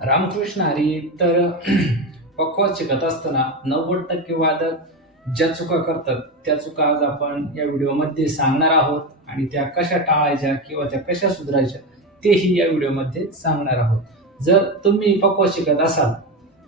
रामकृष्ण हरी. तर पक्वाद शिकत असताना 90% वादक ज्या चुका करतात त्या चुका आज आपण या व्हिडिओमध्ये सांगणार आहोत आणि त्या कशा टाळायच्या किंवा त्या कशा सुधारायच्या तेही या व्हिडिओमध्ये सांगणार आहोत. जर तुम्ही पक्वाद शिकत असाल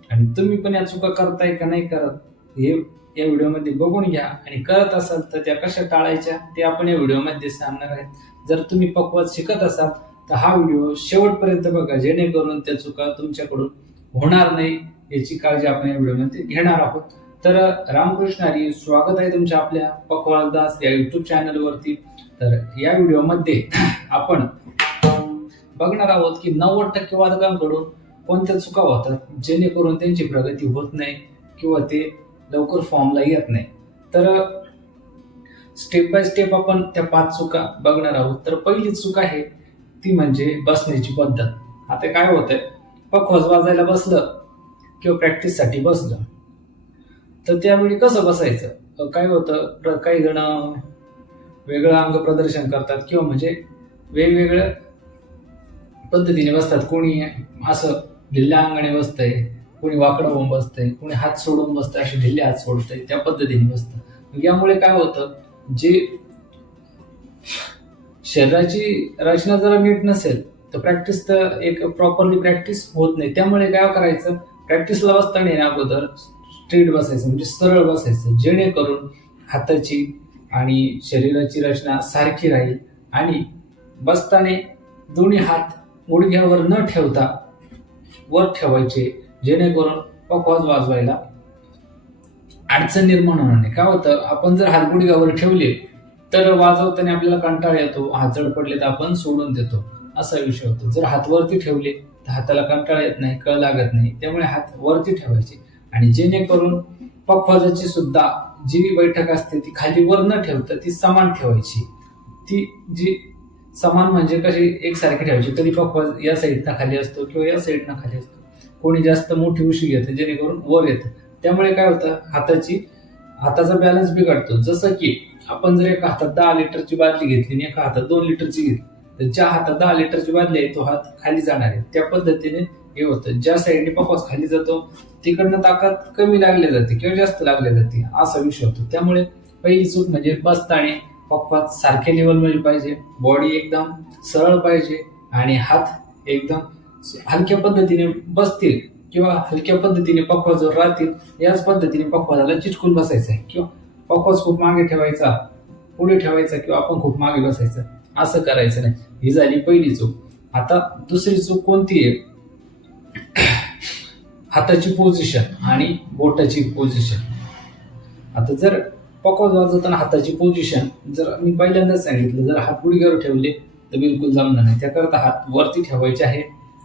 आणि तुम्ही पण या चुका करताय का नाही करत हे या व्हिडिओमध्ये बघून घ्या आणि करत असाल तर त्या कशा टाळायच्या ते आपण या व्हिडिओमध्ये सांगणार आहेत. जर तुम्ही पक्वाद शिकत असाल तर हा व्हिडिओ शेवटपर्यंत बघा, जेणेकरून त्या चुका तुमच्याकडून होणार नाही याची काळजी आपण या व्हिडिओमध्ये घेणार आहोत. तर रामकृष्ण हरी, स्वागत आहे तुमच्या आपल्या पक्वाद दास या युट्यूब चॅनलवरती. तर या व्हिडिओमध्ये आपण बघणार आहोत की 90% वादकांकडून कोणत्या चुका होतात जेणेकरून त्यांची प्रगती होत नाही किंवा ते लवकर फॉर्मला येत नाही. तर स्टेप बाय स्टेप आपण त्या 5 चुका बघणार आहोत. तर पहिली चूक आहे ती म्हणजे बसण्याची पद्धत. आता काय होतंय, पक्वाज वाजायला बसलं किंवा प्रॅक्टिससाठी बसलं तर त्यावेळी कसं बसायचं, काय होतं, काही जण वेगळं अंग प्रदर्शन करतात किंवा म्हणजे वेगवेगळ्या पद्धतीने बसतात. कोणी असं ढिल्ल्या अंगाने बसतंय, कोणी वाकडं होऊन बसतंय, कोणी हात सोडून बसतंय, असे ढिल्ले हात सोडतंय, त्या पद्धतीने बसतं. यामुळे काय होतं, जे शरीराची रचना जरा नीट नसेल तर प्रॅक्टिस तर एक प्रॉपरली प्रॅक्टिस होत नाही. त्यामुळे काय करायचं, प्रॅक्टिसला बसताना अगोदर स्ट्रेट बसायचं म्हणजे सरळ बसायचं, जेणेकरून हाताची आणि शरीराची रचना सारखी राहील. आणि बसताना दोन्ही हात गुडघ्यावर न ठेवता वर ठेवायचे, जेणेकरून पक्वाज वाजवायला अडचण निर्माण होणार नाही. काय होतं, आपण जर हात गुडघ्यावर ठेवले तर वाजवताना आपल्याला कंटाळा येतो, हात जड पडले तर आपण सोडून देतो, असा विषय होतो. जर हात वरती ठेवले तर हाताला कंटाळा येत नाही, कळ लागत नाही. त्यामुळे हात वरती ठेवायचे आणि जेणेकरून पक्वाजाची सुद्धा जी बैठक असते ती खाली वर न ठेवता ती समान ठेवायची. ती जी समान म्हणजे कशी एकसारखी ठेवायची. कधी पक्वाज या साईडनं खाली असतो किंवा या साईडनं खाली असतो, कोणी जास्त मोठी उशी घेते जेणेकरून वर येतं. त्यामुळे काय होतं, हाताचा बॅलन्स बिघडतो. जसं की आपण जर एका हातात 10 लिटरची बादली घेतली आणि एका हातात 2 लिटरची घेतली तर ज्या हातात 10 लिटरची बादली आहे तो हात खाली जाणार आहे. त्या पद्धतीने हे होतं. ज्या साईडने पक्वाज खाली जातो तिकडनं ताकद कमी लागली जाते किंवा जास्त लागली जाते, असा विषय होतो. त्यामुळे पहिली चूक म्हणजे बसताना पक्वाज सारख्या लेवलमध्ये पाहिजे, बॉडी एकदम सरळ पाहिजे आणि हात एकदम हलक्या पद्धतीने बसतील किंवा हलक्या पद्धतीने पक्वाजवर राहतील. याच पद्धतीने पक्वाजाला चिटकून बसायचं आहे किंवा पक्वाज खूप मागे ठेवायचा, पुढे ठेवायचा किंवा आपण खूप मागे बसायचं, असं करायचं नाही. ही झाली पहिली चूक. आता दुसरी चूक कोणती आहे, हाताची पोझिशन आणि बोटाची पोझिशन. आता जर पक्वाज वाजवताना हाताची पोझिशन जर मी पहिल्यांदाच सांगितलं, जर हात गुडघ्यावर ठेवले तर बिलकुल जमणार नाही. त्याकरता हात वरती ठेवायचे आहे.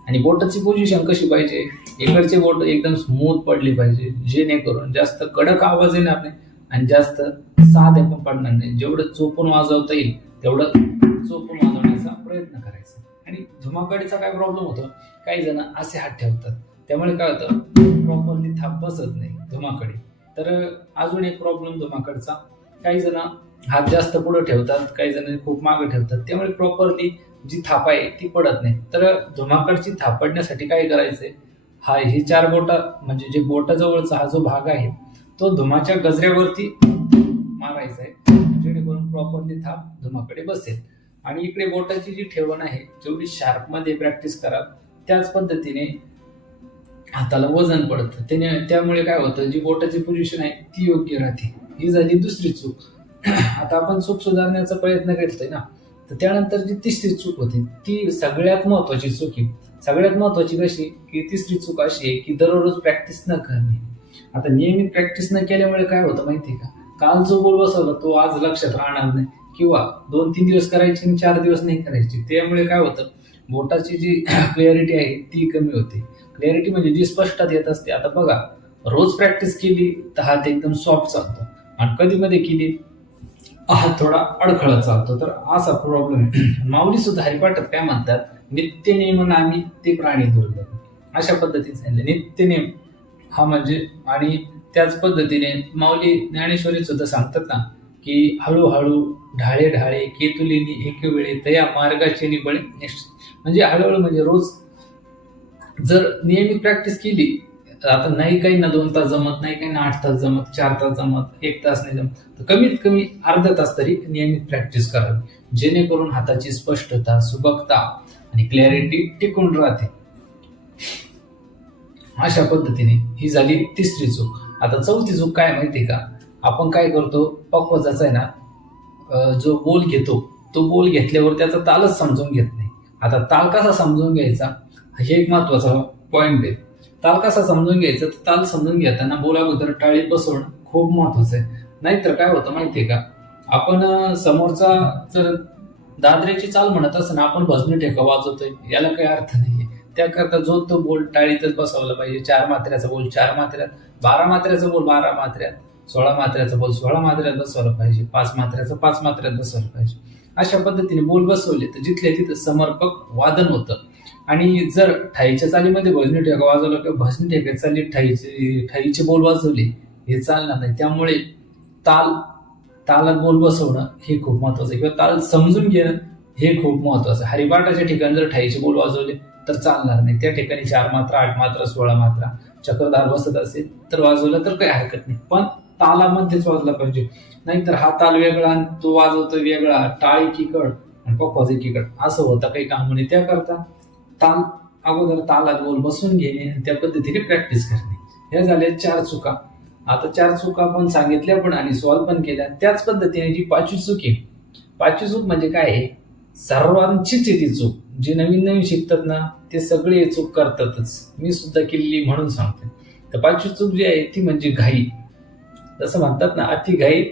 आणि बोटाची पोझिशन कशी पाहिजे, इकडचे बोट एकदम स्मूथ पडली पाहिजे, जेणेकरून जास्त कडक आवाज येणार नाही आणि जास्त साधे पण पडणार नाही. जेवढं चोपून वाजवता येईल तेवढं चोपून वाजवण्याचा प्रयत्न करायचा. आणि धुमाकडीचा काय प्रॉब्लेम होतो, काही जण असे हात ठेवतात त्यामुळे काय होतं, प्रॉपरली थाप बसत नाही धुमाकडी. तर अजून एक प्रॉब्लेम धुमाकडचा, काही जण हात जास्त पुढे ठेवतात, काही जण खूप मागे ठेवतात, त्यामुळे प्रॉपरली जी थाप आहे ती पडत नाही. तर धुमाकडची थाप पडण्यासाठी काय करायचंय, ही 4 बोट म्हणजे जे बोटाजवळचा हा जो भाग आहे तो धुमाच्या गजऱ्यावरती मारायचा आहे, जेणेकरून प्रॉपरली थाप धुमाकडे बसेल. आणि इकडे बोटाची जी ठेवण आहे, जेवढी शार्प मध्ये प्रॅक्टिस करा त्याच पद्धतीने हाताला वजन पडतं. त्यामुळे काय होतं, जी बोटाची पोझिशन आहे ती योग्य राहते. ही झाली दुसरी चूक. आता आपण चूक सुधारण्याचा प्रयत्न करतोय ना, तर त्यानंतर जी तिसरी चूक होती ती सगळ्यात महत्वाची चूक आहे. सगळ्यात महत्वाची कशी की तिसरी चूक अशी आहे की दररोज प्रॅक्टिस न करणे. आता नियमित प्रॅक्टिस न केल्यामुळे काय होतं माहितीये का, काल जो गोल बसवला तो आज लक्षात राहणार नाही किंवा 2-3 दिवस करायची आणि 4 दिवस नाही करायची. त्यामुळे काय होतं, बोटाची जी क्लिअरिटी आहे ती कमी होते. क्लिअरिटी म्हणजे जी स्पष्टता येत असते. आता बघा, रोज प्रॅक्टिस केली तर हात एकदम सॉफ्ट चालतो आणि कधी मध्ये केली हात थोडा अडखळत चालतो. तर असा प्रॉब्लेम आहे. माऊली सुद्धा हरिपाठात काय म्हणतात, नित्य नेम नामी ते प्राणी दुर्लभ, अशा पद्धतीने सांगितलं. नित्य नेम हा म्हणजे, आणि त्याच पद्धतीने माऊली ज्ञानेश्वरी सुद्धा सांगतात ना की हळूहळू ढाळे ढाळे केतुलिनी एक वेळे तया मार्गाचे निबळे. म्हणजे हळूहळू म्हणजे रोज जर नियमित प्रॅक्टिस केली, आता नाही काही ना 2 तास जमत, नाही काही ना 8 तास जमत, 4 तास जमत, 1 तास नाही जमत, तर कमीत कमी अर्धा तास तरी नियमित प्रॅक्टिस करावी, जेणेकरून हाताची स्पष्टता, सुबकता आणि क्लॅरिटी टिकून राहते. अशा पद्धतीने ही झाली तिसरी चूक. आता चौथी चूक काय माहिती का, आपण काय करतो, पकवाजाचा आहे ना जो बोल घेतो, तो बोल घेतल्यावर त्याचा तालच समजून घेत नाही. आता ताल कसा समजून घ्यायचा हे एक महत्वाचा पॉइंट आहे. ताल कसा समजून घ्यायचा, तर ताल समजून घेताना बोल अगोदर टाळी बसवणं खूप महत्वाचं आहे. नाहीतर काय होतं माहितीये का, आपण समोरचा जर दादरेची चाल म्हणत असं ना, आपण भजनी ठेका वाजवतोय, याला काही अर्थ नाहीये. त्याकरता जो तो बोल टाळीतच बसवला पाहिजे. 4 मात्र्याचा बोल 4 मात्र्यात, 12 मात्र्याचा बोल 12 मात्र्यात, 16 मात्र्याचा बोल 16 मात्र्यात बसवला पाहिजे, 5 मात्र्याचा 5 मात्र्यात बसवला पाहिजे. अशा पद्धतीने बोल बसवले तर जिथल्या तिथं समर्पक वादन होतं. आणि जर ठाईच्या चालीमध्ये भजनी ठेका वाजवला किंवा भजनी ठेक्याच्या चालीत ठाईचे बोल वाजवले, हे चालणार नाही. त्यामुळे तालात बोल बसवणं हे खूप महत्वाचं आहे, किंवा ताल समजून घेणं हे खूप महत्वाचं आहे. हरिपाठाच्या ठिकाणी जर ठाईचे बोल वाजवले तर चालणार नाही. त्या ठिकाणी 4 मात्रा, 8 मात्रा, 16 मात्रा चक्रधार बसत असेल तर वाजवलं तर काही हरकत नाही, पण तालामध्येच वाजला पाहिजे. नाहीतर हा ताल वेगळा आणि तो वाजवतो वेगळा, टाळी किकड आणि पकवाज एकीकड, असं होतं काही काम नाही. त्याकरता ताल अगोदर तालात बोल बसून घेणे आणि त्या पद्धतीने प्रॅक्टिस करणे. ह्या झाल्या 4 चुका. आता 4 चुका आपण सांगितल्या पण आणि सॉल्व्ह पण केल्या. त्याच पद्धतीने जी 5वी चूक आहे, 5वी चूक म्हणजे काय आहे, सर्वांचीच आहे ती चूक. जे नवीन नवीन शिकतात ना ते सगळे चूक करतातच, मी सुद्धा केलेली म्हणून सांगते. तर 5वी चूक जी आहे ती म्हणजे घाई. जसं म्हणतात ना, अति घाई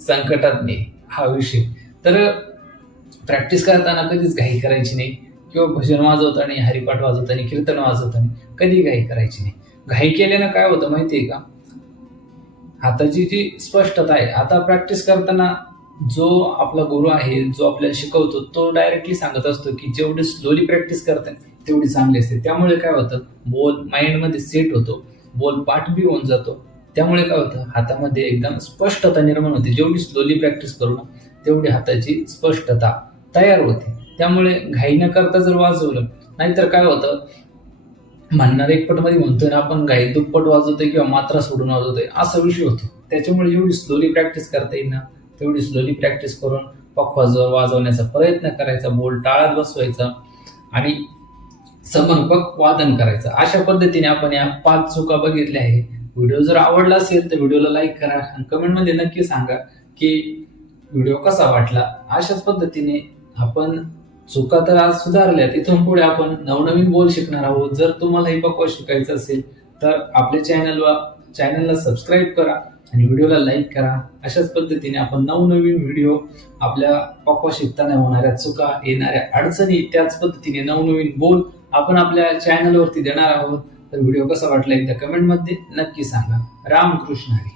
संकटात नाही, हा विषय. तर प्रॅक्टिस करताना कधीच घाई करायची नाही, किंवा भजन वाजवताना, हरिपाठ वाजवताना, कीर्तन वाजवताना कधी घाई करायची नाही. घाई केल्यानं काय होतं माहितीये का, हाताची जी स्पष्टता आहे, आता प्रॅक्टिस करताना जो आपला गुरु आहे, जो आपल्याला शिकवतो, तो डायरेक्टली सांगत असतो की जेवढी स्लोली प्रॅक्टिस करताय तेवढी चांगली असते. त्यामुळे काय होतं, बोल माइंडमध्ये सेट होतो, बोल पाठ बी होऊन जातो. त्यामुळे काय होतं, हातामध्ये एकदम स्पष्टता निर्माण होते. जेवढी स्लोली प्रॅक्टिस करू ना तेवढी हाताची स्पष्टता तयार होते. त्यामुळे घाई न करता जर वाजवलं, नाहीतर काय होतं, म्हणणार एकपटमध्ये म्हणतोय ना आपण, घाई दुप्पट वाजवतोय किंवा मात्रा सोडून वाजवतोय, असा विषय होतो. त्याच्यामुळे जेवढी स्लोली प्रॅक्टिस करता येईल ना तेवढी स्लोली प्रॅक्टिस करून पकवाज वाजवण्याचा प्रयत्न करायचा, बोल टाळात बसवायचा आणि समर्पक वादन करायचं. अशा पद्धतीने आपण या 5 चुका बघितल्या आहे. व्हिडिओ जर आवडला असेल तर व्हिडिओला लाईक करा आणि कमेंटमध्ये नक्की सांगा की व्हिडिओ कसा वाटला. अशाच पद्धतीने आपण चुका तर आज सुधारल्यात, इथून पुढे आपण नवनवीन बोल शिकणार आहोत. जर तुम्हाला हे पकवाज शिकायचं असेल तर आपल्या चॅनलला सबस्क्राईब करा आणि व्हिडिओला लाईक करा. अशाच पद्धतीने आपण नवनवीन व्हिडिओ, आपल्या पकवाज शिकताना होणाऱ्या चुका, येणाऱ्या अडचणी, त्याच पद्धतीने नवनवीन बोल आपण आपल्या चॅनलवरती देणार आहोत. तर व्हिडिओ कसा वाटला एकदा कमेंटमध्ये नक्की सांगा. रामकृष्ण हरी.